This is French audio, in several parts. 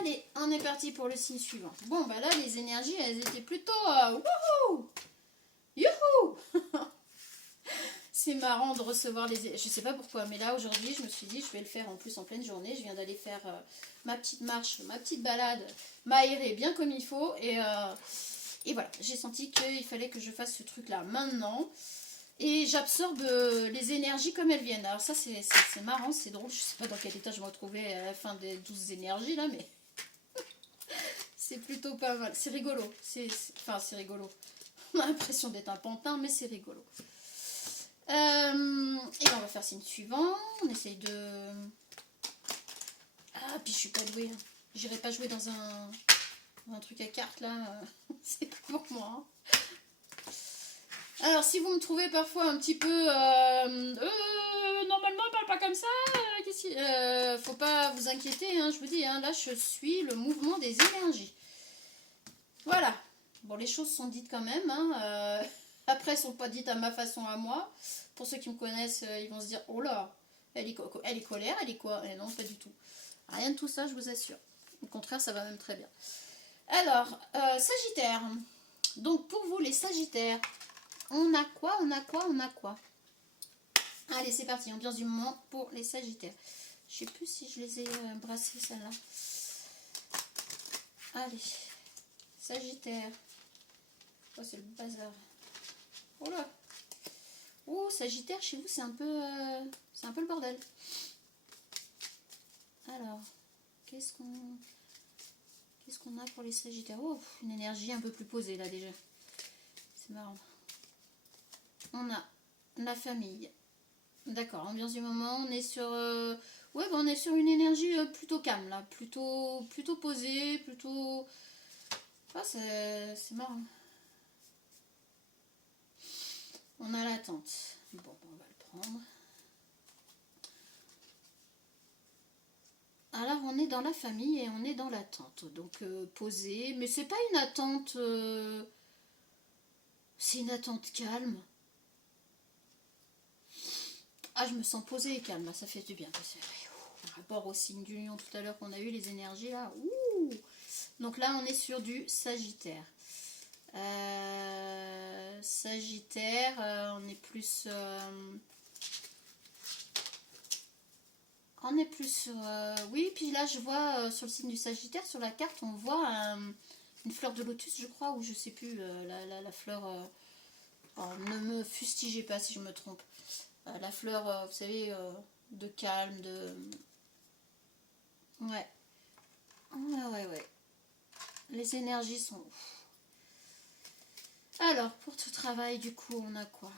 Allez, on est parti pour le signe suivant. Bon, bah là, les énergies, elles étaient plutôt... wouhou! Youhou! C'est marrant de recevoir les... Je sais pas pourquoi, mais là, aujourd'hui, je me suis dit, je vais le faire en plus en pleine journée. Je viens d'aller faire ma petite marche, ma petite balade, m'aérer bien comme il faut. Et voilà, j'ai senti qu'il fallait que je fasse ce truc-là maintenant. Et j'absorbe les énergies comme elles viennent. Alors ça, c'est marrant, c'est drôle. Je sais pas dans quel état je me retrouvais à la fin des 12 énergies, là, mais... c'est plutôt pas mal. C'est rigolo. Enfin, c'est rigolo. On a l'impression d'être un pantin, mais c'est rigolo. Et ben on va faire signe suivant. On essaye de... Ah, puis je suis pas douée. J'irai pas jouer dans un truc à cartes, là. C'est pas pour moi. Hein. Alors, si vous me trouvez parfois un petit peu... normalement, on parle pas comme ça. Faut pas vous inquiéter, hein, je vous dis. Hein, là, je suis le mouvement des énergies. Voilà. Bon, les choses sont dites quand même. Hein, après, elles sont pas dites à ma façon à moi. Pour ceux qui me connaissent, ils vont se dire, oh là, elle est colère, elle est quoi? Et non, pas du tout. Rien de tout ça, je vous assure. Au contraire, ça va même très bien. Alors, Sagittaire. Donc, pour vous, les Sagittaires, on a quoi? Allez, c'est parti. Ambiance du moment pour les Sagittaires. Je sais plus si je les ai brassés, celle-là. Allez. Sagittaire. Oh, c'est le bazar. Oh là. Oh, Sagittaire, chez vous, c'est un peu le bordel. Alors, qu'est-ce qu'on a pour les Sagittaires? Oh, une énergie un peu plus posée, là, déjà. C'est marrant. On a la famille. D'accord, ambiance du moment, on est sur... ouais, bah, on est sur une énergie plutôt calme, là. Plutôt posée, plutôt... Ah, c'est marrant. On a l'attente. Bon, on va le prendre. Alors, on est dans la famille et on est dans l'attente. Donc, posée. Mais c'est pas une attente... c'est une attente calme. Ah, je me sens posée et calme. Là, ça fait du bien. Par rapport au signe du lion tout à l'heure qu'on a eu, les énergies, là. Ouh. Donc là, on est sur du Sagittaire. Sagittaire, on est plus sur oui, puis là je vois sur le signe du Sagittaire, sur la carte on voit une fleur de lotus, je crois, ou je sais plus, la fleur, alors, ne me fustigez pas si je me trompe, la fleur, vous savez, de calme, de... ouais, ouais, les énergies sont... Alors, pour tout travail, du coup, on a quoi?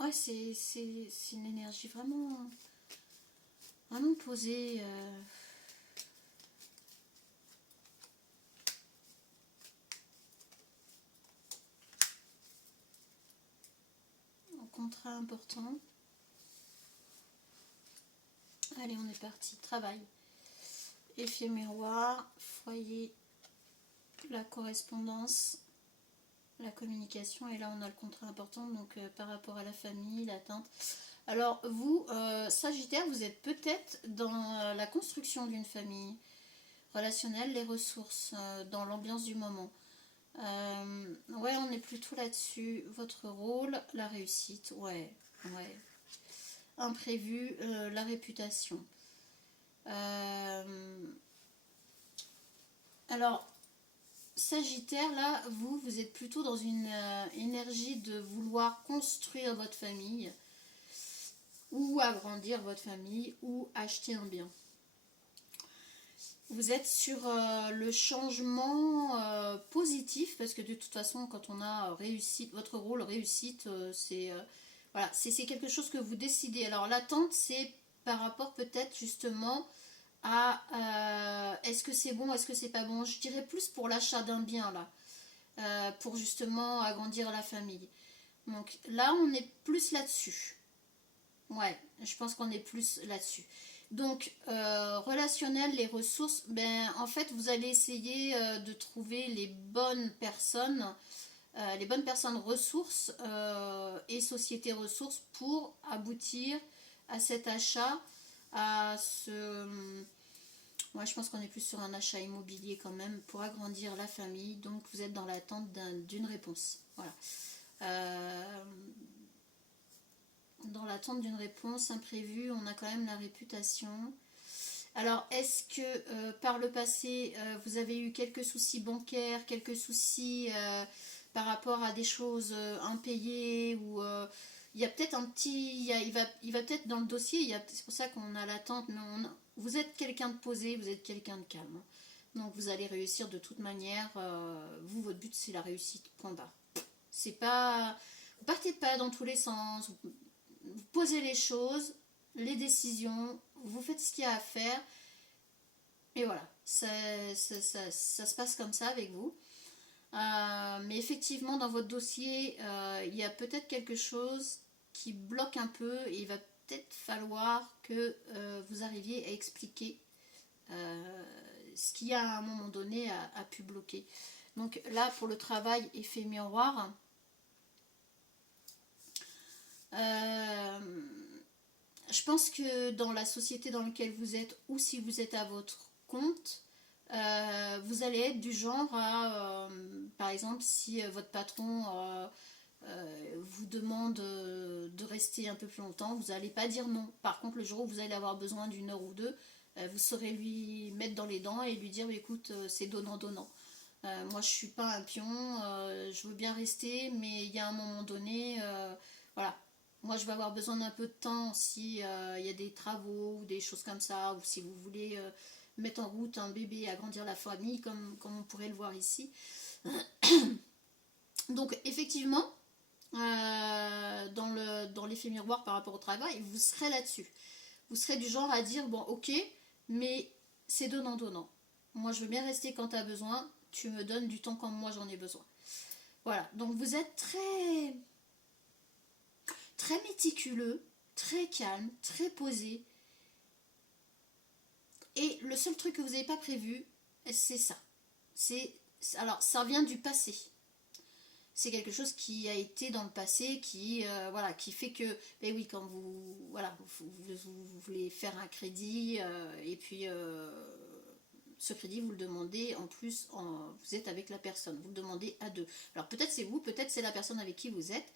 Ouais, c'est une énergie vraiment posée. Un contrat important. Allez, on est parti. Travail. Effet miroir, foyer, la correspondance, la communication. Et là, on a le contrat important, donc par rapport à la famille, l'attente. Alors, vous, Sagittaire, vous êtes peut-être dans la construction d'une famille relationnelle, les ressources, dans l'ambiance du moment. Ouais, on est plutôt là-dessus. Votre rôle, la réussite, ouais. Imprévu, la réputation. Alors, Sagittaire, là, vous êtes plutôt dans une énergie de vouloir construire votre famille, ou agrandir votre famille, ou acheter un bien. Vous êtes sur le changement positif, parce que de toute façon, quand on a réussite, votre rôle réussite, voilà, c'est quelque chose que vous décidez. Alors l'attente, c'est par rapport peut-être justement à est-ce que c'est bon, est-ce que c'est pas bon. Je dirais plus pour l'achat d'un bien là, pour justement agrandir la famille. Donc là, on est plus là-dessus. Ouais, je pense qu'on est plus là-dessus. Donc, relationnel, les ressources, ben, en fait, vous allez essayer de trouver les bonnes personnes les bonnes personnes ressources et sociétés ressources pour aboutir à cet achat, à ce... Moi, je pense qu'on est plus sur un achat immobilier quand même pour agrandir la famille. Donc, vous êtes dans l'attente d'une réponse. Voilà. Dans l'attente d'une réponse imprévue, on a quand même la réputation. Alors, est-ce que par le passé, vous avez eu quelques soucis bancaires, quelques soucis par rapport à des choses impayées ou il y a peut-être un petit... il va peut-être dans le dossier, c'est pour ça qu'on a l'attente, mais vous êtes quelqu'un de posé, vous êtes quelqu'un de calme. Donc, vous allez réussir de toute manière. Vous, votre but, c'est la réussite, point barre. C'est pas... Vous partez pas dans tous les sens. Vous posez les choses, les décisions, vous faites ce qu'il y a à faire. Et voilà, ça se passe comme ça avec vous. Mais effectivement, dans votre dossier, il y a peut-être quelque chose qui bloque un peu et il va peut-être falloir que vous arriviez à expliquer ce qui à un moment donné a pu bloquer. Donc là, pour le travail effet miroir, je pense que dans la société dans laquelle vous êtes ou si vous êtes à votre compte, vous allez être du genre à, par exemple, si votre patron vous demande de rester un peu plus longtemps, vous n'allez pas dire non. Par contre, le jour où vous allez avoir besoin d'une heure ou deux, vous saurez lui mettre dans les dents et lui dire écoute, c'est donnant-donnant. Moi, je suis pas un pion, je veux bien rester, mais il y a un moment donné, voilà. Moi, je vais avoir besoin d'un peu de temps si il y a des travaux ou des choses comme ça, ou si vous voulez mettre en route un bébé, agrandir la famille, comme on pourrait le voir ici. Donc, effectivement, dans l'effet miroir par rapport au travail, vous serez là-dessus. Vous serez du genre à dire, bon, ok, mais c'est donnant-donnant. Moi, je veux bien rester quand tu as besoin, tu me donnes du temps quand moi j'en ai besoin. Voilà, donc vous êtes très méticuleux, très calme, très posé. Et le seul truc que vous n'avez pas prévu, c'est ça. Alors, ça vient du passé. C'est quelque chose qui a été dans le passé, voilà, qui fait que, ben oui, quand vous voulez faire un crédit, et puis ce crédit, vous le demandez, en plus, vous êtes avec la personne, vous le demandez à deux. Alors peut-être c'est vous, peut-être c'est la personne avec qui vous êtes,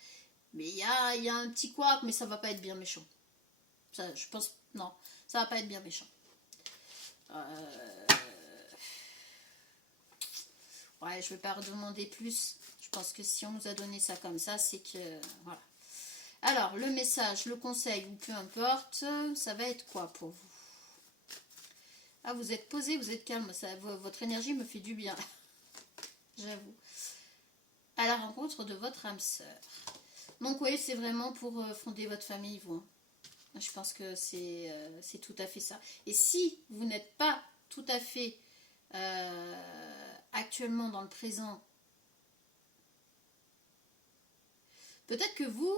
mais il y a un petit couac, mais ça va pas être bien méchant. Ça, je pense, non, ça va pas être bien méchant. Ouais, je vais pas redemander plus. Je pense que si on nous a donné ça comme ça, c'est que, voilà. Alors, le message, le conseil, ou peu importe, ça va être quoi pour vous? Ah, vous êtes posé, vous êtes calme, votre énergie me fait du bien. J'avoue. À la rencontre de votre âme sœur. Donc oui, c'est vraiment pour fonder votre famille, vous. Je pense que c'est tout à fait ça. Et si vous n'êtes pas tout à fait actuellement dans le présent, peut-être que vous,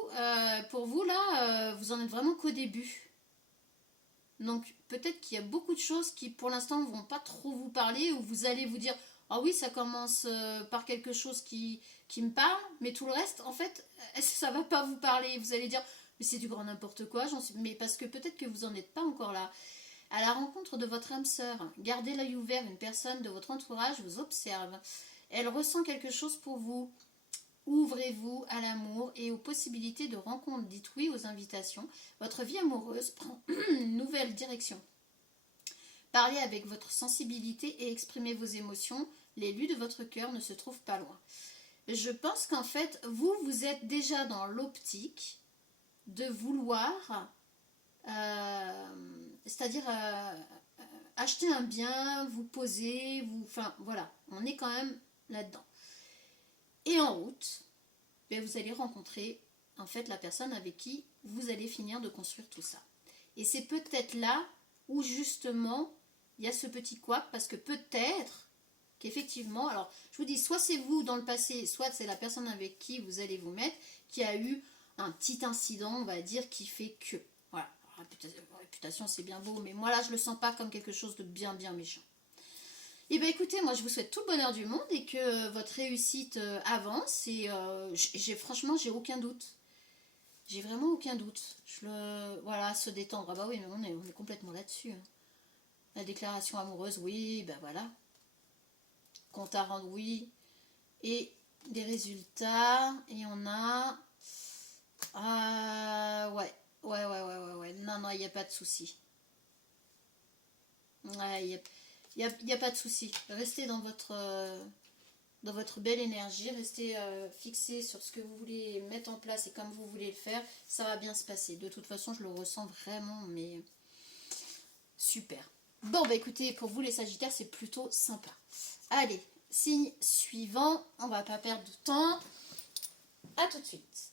pour vous là, vous en êtes vraiment qu'au début. Donc peut-être qu'il y a beaucoup de choses qui pour l'instant ne vont pas trop vous parler, ou vous allez vous dire ah oui, ça commence par quelque chose qui me parle, mais tout le reste, en fait, ça va pas vous parler. Vous allez dire mais c'est du grand n'importe quoi, mais parce que peut-être que vous n'en êtes pas encore là. À la rencontre de votre âme sœur, gardez l'œil ouvert, une personne de votre entourage vous observe. Elle ressent quelque chose pour vous. Ouvrez-vous à l'amour et aux possibilités de rencontres. Dites oui aux invitations. Votre vie amoureuse prend une nouvelle direction. Parlez avec votre sensibilité et exprimez vos émotions. L'élu de votre cœur ne se trouve pas loin. Je pense qu'en fait, vous êtes déjà dans l'optique de vouloir, c'est-à-dire acheter un bien, vous poser, enfin voilà, on est quand même là-dedans. Et en route, ben, vous allez rencontrer en fait la personne avec qui vous allez finir de construire tout ça. Et c'est peut-être là où justement il y a ce petit couac, parce que peut-être qu'effectivement, alors je vous dis, soit c'est vous dans le passé, soit c'est la personne avec qui vous allez vous mettre qui a eu un petit incident, on va dire, qui fait que, voilà, réputation c'est bien beau, mais moi là je le sens pas comme quelque chose de bien méchant. Et ben écoutez, moi je vous souhaite tout le bonheur du monde et que votre réussite avance. Et franchement, j'ai aucun doute. J'ai vraiment aucun doute. Voilà, se détendre. Ah bah oui, mais on est complètement là-dessus, hein. La déclaration amoureuse, oui, ben voilà. Compte à rendre, oui. Et des résultats. Et on a... Ah ouais. Ouais. Non, non, il n'y a pas de souci. Ouais, il y a pas de souci. Restez dans votre belle énergie. Restez fixé sur ce que vous voulez mettre en place et comme vous voulez le faire. Ça va bien se passer. De toute façon, je le ressens vraiment, mais super. Bon, bah écoutez, pour vous les Sagittaires, c'est plutôt sympa. Allez, signe suivant. On va pas perdre de temps. À tout de suite.